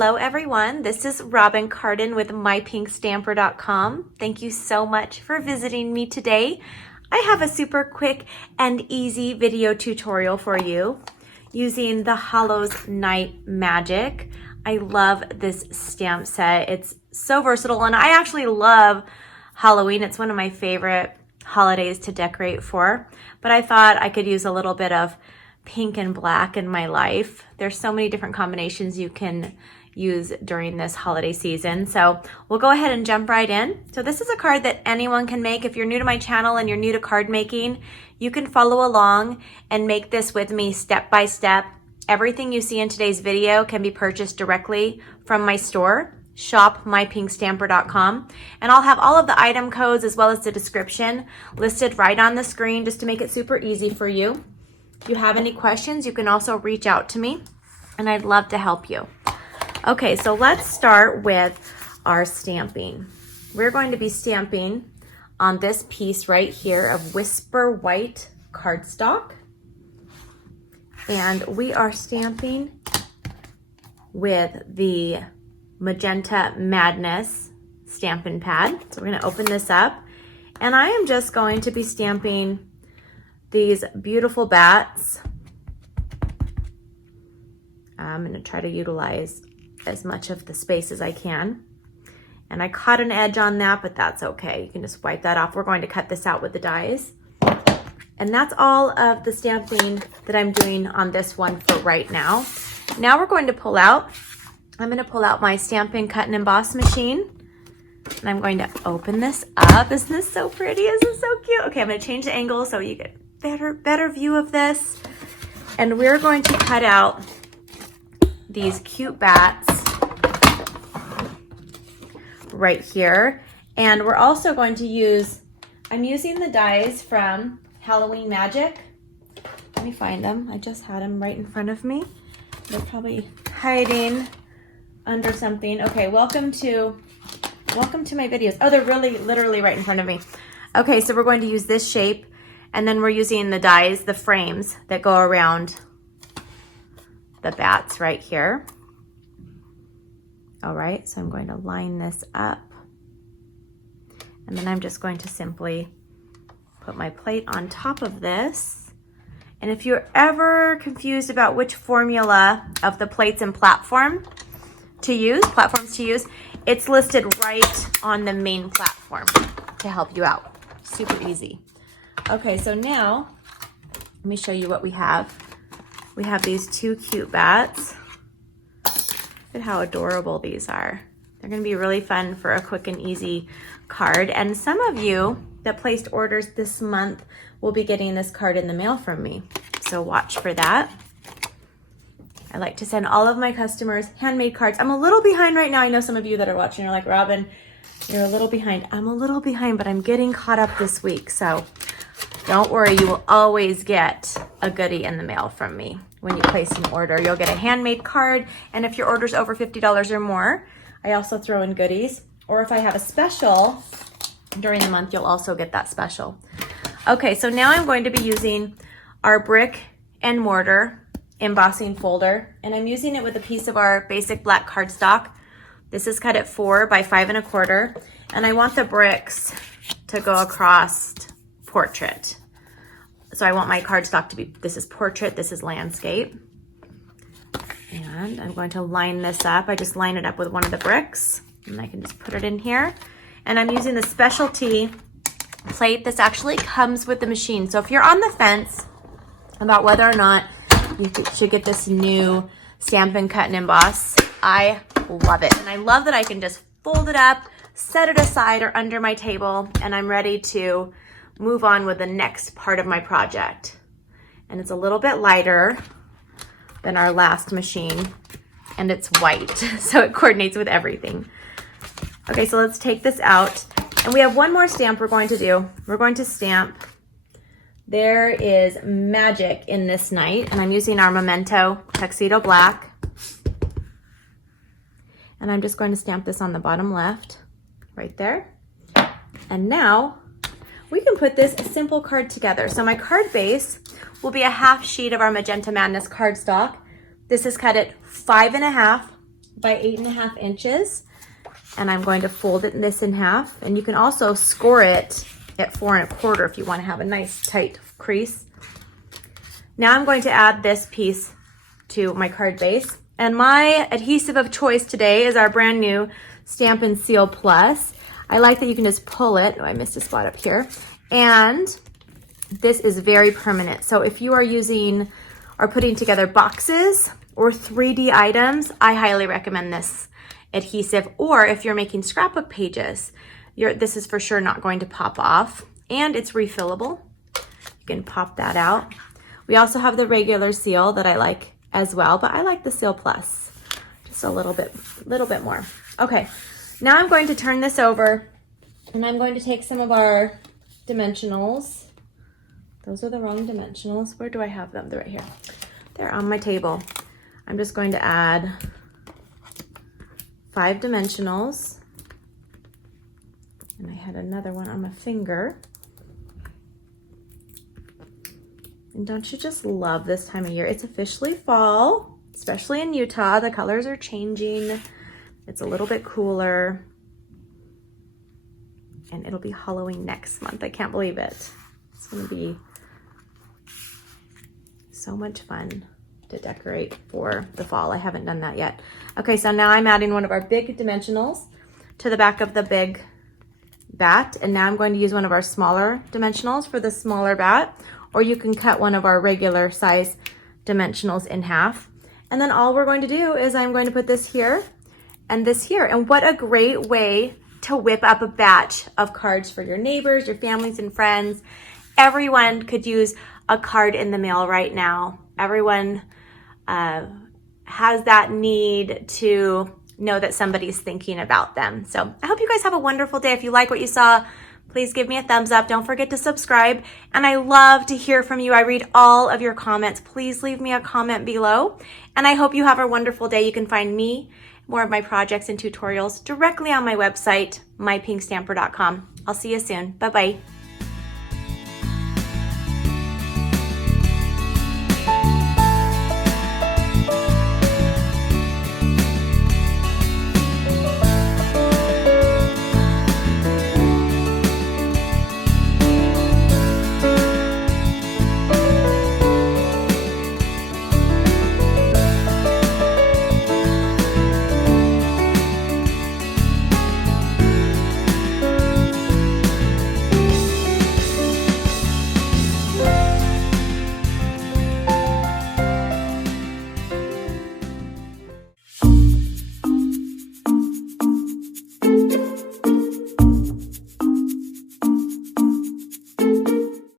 Hello everyone, this is Robyn Cardon with mypinkstamper.com. Thank you so much for visiting me today. I have a super quick and easy video tutorial for you using the Hallows Night Magic. I love this stamp set. It's so versatile, and I actually love Halloween. It's one of my favorite holidays to decorate for, but I thought I could use a little bit of pink and black in my life. There's so many different combinations you can use during this holiday season. So we'll go ahead and jump right in. So this is a card that anyone can make. If you're new to my channel and you're new to card making, you can follow along and make this with me step by step. Everything you see in today's video can be purchased directly from my store, shop.mypinkstamper.com, and I'll have all of the item codes as well as the description listed right on the screen just to make it super easy for you. If you have any questions, you can also reach out to me, and I'd love to help you. Okay, so let's start with our stamping. We're going to be stamping on this piece right here of Whisper White cardstock, and we are stamping with the Magenta Madness Stampin' Pad. So we're going to open this up, and I am just going to be stamping these beautiful bats. I'm going to try to utilize as much of the space as I can. And I caught an edge on that, but that's okay. You can just wipe that off. We're going to cut this out with the dies. And that's all of the stamping that I'm doing on this one for right now. Now we're going to pull out. I'm going to pull out my Stampin' Cut and Emboss machine. And I'm going to open this up. Isn't this so pretty? Isn't this so cute? Okay, I'm going to change the angle so you get better view of this. And we're going to cut out these cute bats right here. And we're also going to use, I'm using the dies from Halloween Magic. Let me find them. I just had them right in front of me. They're probably hiding under something. Okay, welcome to my videos. Oh, they're really literally right in front of me. Okay, so we're going to use this shape, and then we're using the dies, the frames that go around the bats right here. All right, so I'm going to line this up, and then I'm just going to simply put my plate on top of this. And if you're ever confused about which formula of the plates and platforms to use, it's listed right on the main platform to help you out. Super easy. Okay, so now let me show you what we have. We have these two cute bats. Look at how adorable these are. They're going to be really fun for a quick and easy card. And some of you that placed orders this month will be getting this card in the mail from me. So watch for that. I like to send all of my customers handmade cards. I'm a little behind right now. I know some of you that are watching are like, Robyn, you're a little behind. I'm a little behind, but I'm getting caught up this week. So don't worry, you will always get a goodie in the mail from me. When you place an order, you'll get a handmade card. And if your order's over $50 or more, I also throw in goodies. Or if I have a special during the month, you'll also get that special. Okay, so now I'm going to be using our brick and mortar embossing folder, and I'm using it with a piece of our basic black cardstock. This is cut at 4 by 5 1/4, and I want the bricks to go across portrait. So I want my cardstock to be, this is portrait, this is landscape. And I'm going to line this up. I just line it up with one of the bricks, and I can just put it in here. And I'm using the specialty plate. This actually comes with the machine. So if you're on the fence about whether or not you should get this new Stampin' Cut and Emboss, I love it. And I love that I can just fold it up, set it aside or under my table, and I'm ready to move on with the next part of my project. And it's a little bit lighter than our last machine, and it's white, so it coordinates with everything. Okay, so let's take this out. And we have one more stamp we're going to do. We're going to stamp There is Magic in This Night, and I'm using our Memento Tuxedo Black. And I'm just going to stamp this on the bottom left, right there. And now we can put this simple card together. So my card base will be a half sheet of our Magenta Madness cardstock. This is cut at 5 1/2 by 8.5 inches. And I'm going to fold this in half. And you can also score it at 4 1/4 if you want to have a nice tight crease. Now I'm going to add this piece to my card base. And my adhesive of choice today is our brand new Stampin' Seal Plus. I like that you can just pull it. Oh, I missed a spot up here. And this is very permanent. So if you are using or putting together boxes or 3D items, I highly recommend this adhesive. Or if you're making scrapbook pages, this is for sure not going to pop off. And it's refillable. You can pop that out. We also have the regular seal that I like as well, but I like the Seal Plus just a little bit more. Okay, now I'm going to turn this over and I'm going to take some of our dimensionals. Those are the wrong dimensionals. Where do I have them? They're right here. They're on my table. I'm just going to add 5 dimensionals. And I had another one on my finger. And don't you just love this time of year? It's officially fall, especially in Utah. The colors are changing. It's a little bit cooler. And it'll be Halloween next month. I can't believe it. It's gonna be so much fun to decorate for the fall. I haven't done that yet. Okay, so now I'm adding one of our big dimensionals to the back of the big bat. And now I'm going to use one of our smaller dimensionals for the smaller bat. Or you can cut one of our regular size dimensionals in half. And then all we're going to do is I'm going to put this here and this here. And what a great way to whip up a batch of cards for your neighbors, your families and friends. Everyone could use a card in the mail right now. Everyone has that need to know that somebody's thinking about them. So I hope you guys have a wonderful day. If you like what you saw, please give me a thumbs up. Don't forget to subscribe. And I love to hear from you. I read all of your comments. Please leave me a comment below. And I hope you have a wonderful day. You can find me, more of my projects and tutorials directly on my website, mypinkstamper.com. I'll see you soon. Bye-bye.